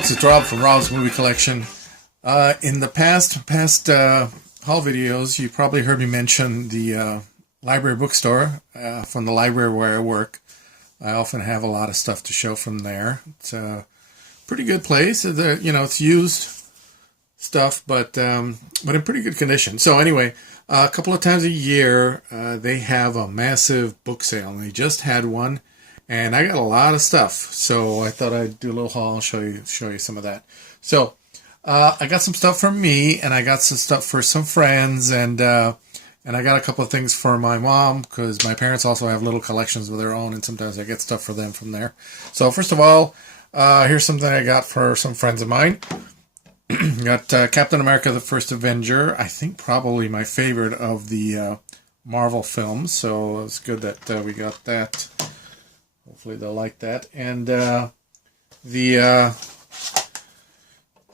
folks, it's Rob from Rob's Movie Collection. In the past haul videos, you probably heard me mention the library bookstore from the library where I work. I often have a lot of stuff to show from there. It's a pretty good place. It's used stuff, but in pretty good condition. So anyway, a couple of times a year, they have a massive book sale, and they just had one. And I got a lot of stuff, so I thought I'd do a little haul and show you some of that. So I got some stuff from me, and I got some stuff for some friends, and I got a couple of things for my mom, because my parents also have little collections of their own, and sometimes I get stuff for them from there. So first of all, here's something I got for some friends of mine. Got Captain America: The First Avenger. I think probably my favorite of the Marvel films, so it's good that we got that. Hopefully they'll like that. And the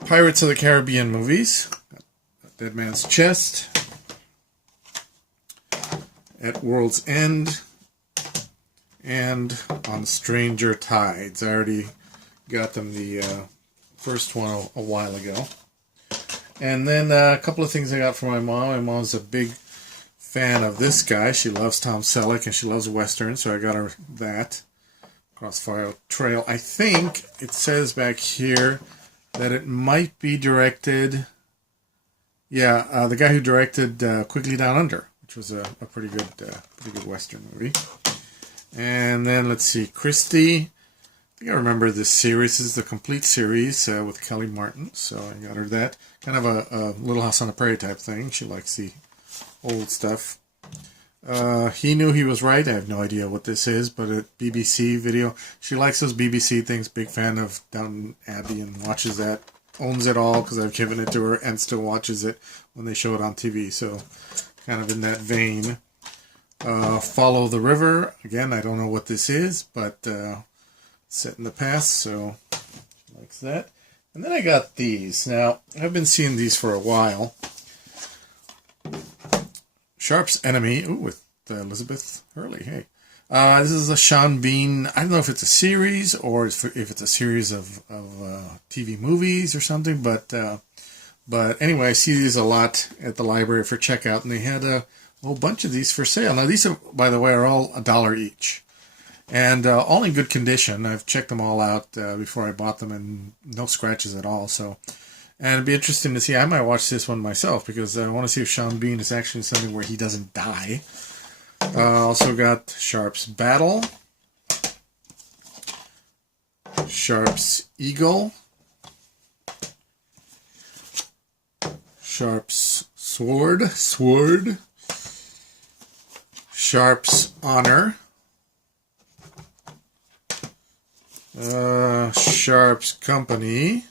Pirates of the Caribbean movies. Dead Man's Chest. At World's End. And On Stranger Tides. I already got them the first one a while ago. And then a couple of things I got for my mom. My mom's a big fan of this guy. She loves Tom Selleck and she loves Westerns, so I got her that. Crossfire Trail. I think it says back here that it might be directed. Yeah, the guy who directed Quickly Down Under, which was a pretty good Western movie. And then let's see, Christie. I think I remember this series. This is the complete series with Kelly Martin, so I got her that. Kind of a Little House on the Prairie type thing. She likes the old stuff. He Knew He Was Right. I have no idea what this is, but a BBC video. She likes those BBC things. Big fan of Downton Abbey and watches that. Owns it all because I've given it to her and still watches it when they show it on TV. So kind of in that vein. Follow the River. Again, I don't know what this is, but set in the past, so likes that. And then I got these. Now, I've been seeing these for a while. Sharp's Enemy, with Elizabeth Hurley. Hey, this is a Sean Bean. I don't know if it's a series or if it's a series of TV movies or something. But anyway, I see these a lot at the library for checkout, and they had a whole bunch of these for sale. Now these, by the way, are all $1 each, and all in good condition. I've checked them all out before I bought them, and no scratches at all. So. And it'd be interesting to see. I might watch this one myself because I want to see if Sean Bean is actually something where he doesn't die. Also got Sharp's Battle, Sharp's Eagle, Sharp's Sword, Sharp's Honor, Sharp's Company,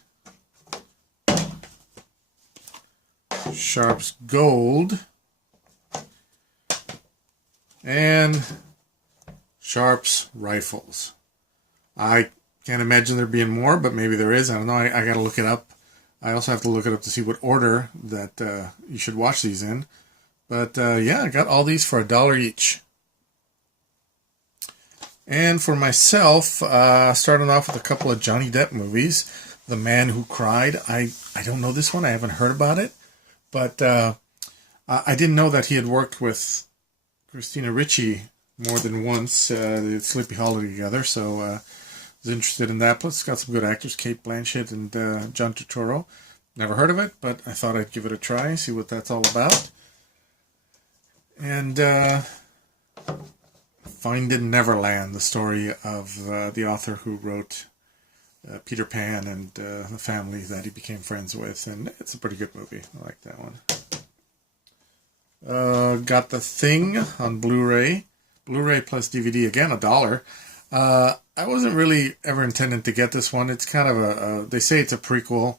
Sharp's Gold, and Sharp's Rifles. I can't imagine there being more, but maybe there is. I don't know. I got to look it up. I also have to look it up to see what order that you should watch these in. But yeah, I got all these for $1 each. And for myself, starting off with a couple of Johnny Depp movies. The Man Who Cried. I don't know this one. I haven't heard about it. But I didn't know that he had worked with Christina Ricci more than once. They did Sleepy Hollow together, so I was interested in that. Plus, it's got some good actors, Kate Blanchett and John Turturro. Never heard of it, but I thought I'd give it a try, see what that's all about. And Finding Neverland, the story of the author who wrote Peter Pan and the family that he became friends with, and it's a pretty good movie. I like that one. Got The Thing on Blu-ray plus DVD, again $1. I wasn't really ever intending to get this one. It's kind of they say it's a prequel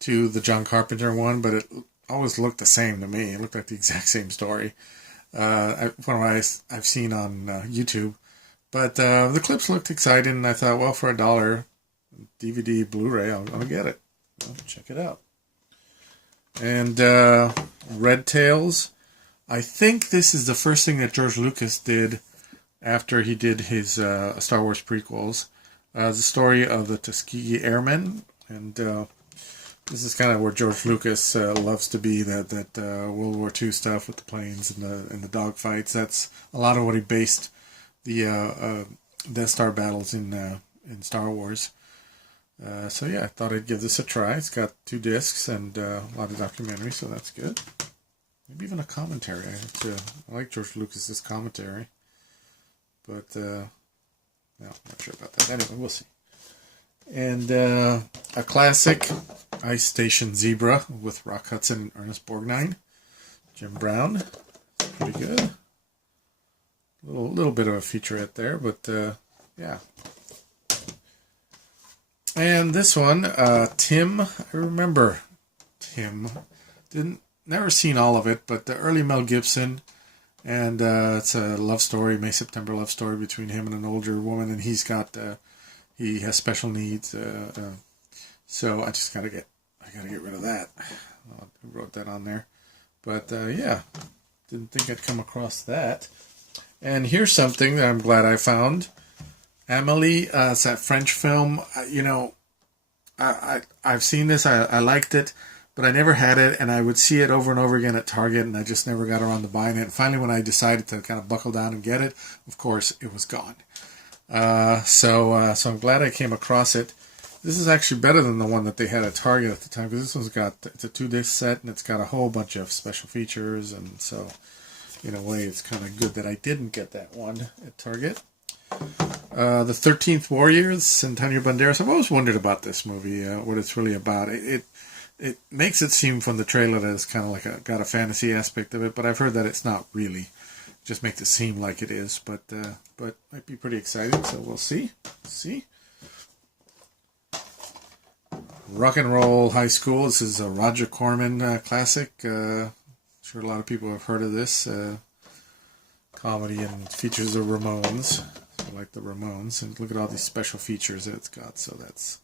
to the John Carpenter one, but it always looked the same to me. It looked like the exact same story. From what I've seen on YouTube. But the clips looked exciting, and I thought, well, for $1, DVD, Blu-ray, I'll get it. Well, check it out. And Red Tails. I think this is the first thing that George Lucas did after he did his Star Wars prequels. The story of the Tuskegee Airmen. And this is kind of where George Lucas loves to be, that World War II stuff with the planes and the dogfights. That's a lot of what he based the Death Star battles in Star Wars. So yeah, I thought I'd give this a try. It's got 2 discs and a lot of documentary, so that's good. Maybe even a commentary. I like George Lucas's commentary, but no, I'm not sure about that. Anyway, we'll see. And a classic, Ice Station Zebra with Rock Hudson and Ernest Borgnine. Jim Brown, pretty good. A little bit of a featurette there, but yeah. And this one, Tim. I remember Tim. Never seen all of it, but the early Mel Gibson, and it's a love story, May September love story between him and an older woman, and he has special needs. So I gotta get rid of that. I wrote that on there, but yeah, didn't think I'd come across that. And here's something that I'm glad I found. Amélie, it's that French film. I've seen this. I liked it, but I never had it, and I would see it over and over again at Target, and I just never got around to buying it. And finally, when I decided to kind of buckle down and get it, of course, it was gone. So I'm glad I came across it. This is actually better than the one that they had at Target at the time, because this one's it's a 2-disc set, and it's got a whole bunch of special features, and so in a way, it's kind of good that I didn't get that one at Target. The 13th Warriors, Antonio Banderas. I've always wondered about this movie, what it's really about. It makes it seem from the trailer that it's kind of like got a fantasy aspect of it, but I've heard that it's not really. It just makes it seem like it is, but might be pretty exciting. So we'll see. Rock and Roll High School. This is a Roger Corman classic. I'm sure a lot of people have heard of this comedy, and features the Ramones. I like the Ramones, and look at all these special features that it's got. So that's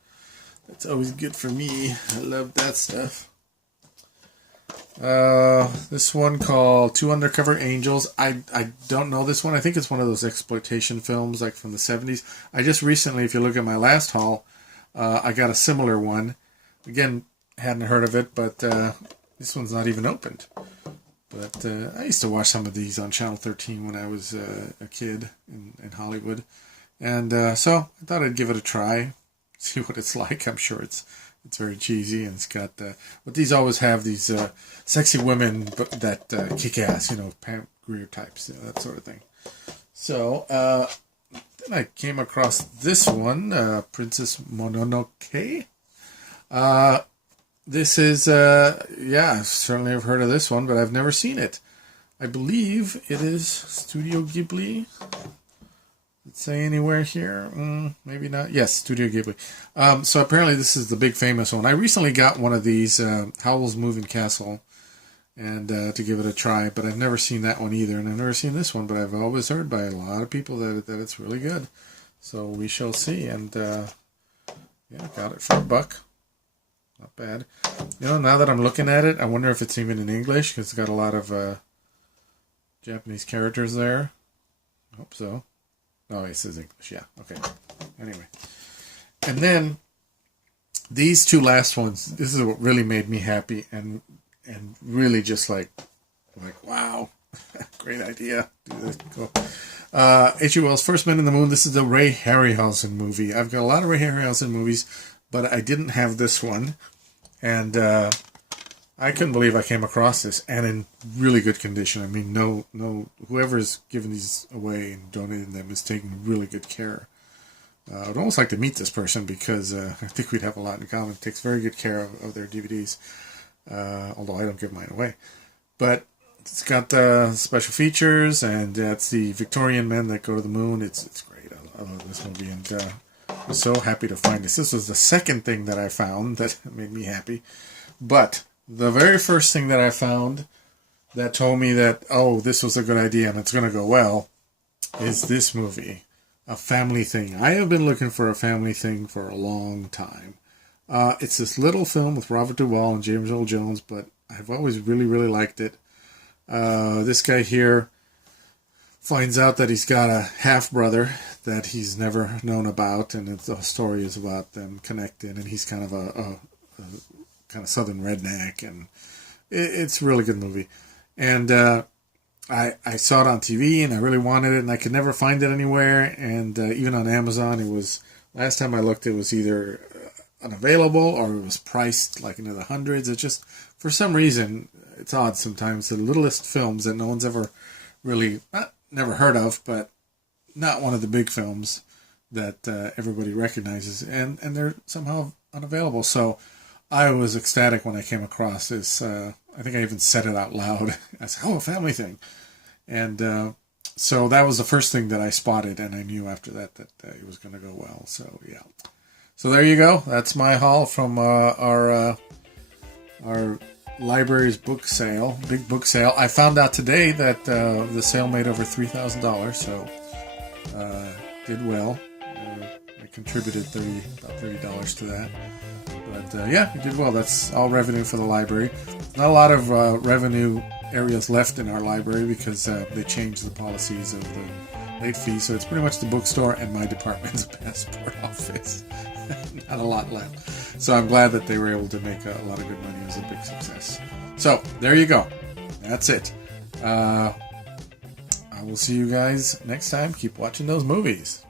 always good for me. I love that stuff. This one called Two Undercover Angels. I don't know this one. I think it's one of those exploitation films like from the 70s. I just recently, if you look at my last haul, I got a similar one. Again, hadn't heard of it, but this one's not even opened. But I used to watch some of these on Channel 13 when I was a kid in Hollywood. And so I thought I'd give it a try, see what it's like. I'm sure it's very cheesy, and it's got... but these always have these sexy women that kick ass, Pam Grier types, that sort of thing. So then I came across this one, Princess Mononoke. This is, I certainly have heard of this one, but I've never seen it. I believe it is Studio Ghibli. Does it say anywhere here? Maybe not. Yes, Studio Ghibli. So apparently this is the big famous one. I recently got one of these, Howl's Moving Castle, and to give it a try, but I've never seen that one either, and I've never seen this one, but I've always heard by a lot of people that it's really good. So we shall see, and got it for $1. Not bad. Now that I'm looking at it, I wonder if it's even in English, because it's got a lot of Japanese characters there. I hope so. Oh, it says English. Yeah, okay. Anyway. And then, these 2 last ones, this is what really made me happy, and really just like wow, great idea. Do this. Cool. H.G. Wells' First Men in the Moon. This is the Ray Harryhausen movie. I've got a lot of Ray Harryhausen movies, but I didn't have this one, and I couldn't believe I came across this, and in really good condition. I mean, no, whoever's given these away and donated them is taking really good care. I'd almost like to meet this person, because I think we'd have a lot in common. Takes very good care of their DVDs, although I don't give mine away. But it's got special features, and it's the Victorian men that go to the moon. It's great. I love this movie, and I'm so happy to find this. This was the second thing that I found that made me happy. But the very first thing that I found that told me that, this was a good idea and it's going to go well, is this movie, A Family Thing. I have been looking for a family thing for a long time. It's this little film with Robert Duvall and James Earl Jones, but I've always really, really liked it. This guy here, finds out that he's got a half-brother that he's never known about, and the story is about them connecting, and he's kind of a kind of southern redneck, and it's a really good movie. And I saw it on TV, and I really wanted it, and I could never find it anywhere, and even on Amazon, it was, last time I looked, it was either unavailable, or it was priced like into the hundreds. It just, for some reason, it's odd sometimes, the littlest films that no one's ever really, never heard of, but not one of the big films that everybody recognizes, and they're somehow unavailable. So I was ecstatic when I came across this. I think I even said it out loud. I said, "Oh, a family thing," and so that was the first thing that I spotted, and I knew after that it was going to go well. So yeah, so there you go. That's my haul from our library's book sale, big book sale. I found out today that the sale made over $3,000, so did well. I contributed about $30 to that. But yeah, it did well. That's all revenue for the library. Not a lot of revenue areas left in our library because they changed the policies of the late fee, so it's pretty much the bookstore and my department's passport office. Not a lot left. So I'm glad that they were able to make a lot of good money. It was a big success. So there you go. That's it. I will see you guys next time. Keep watching those movies.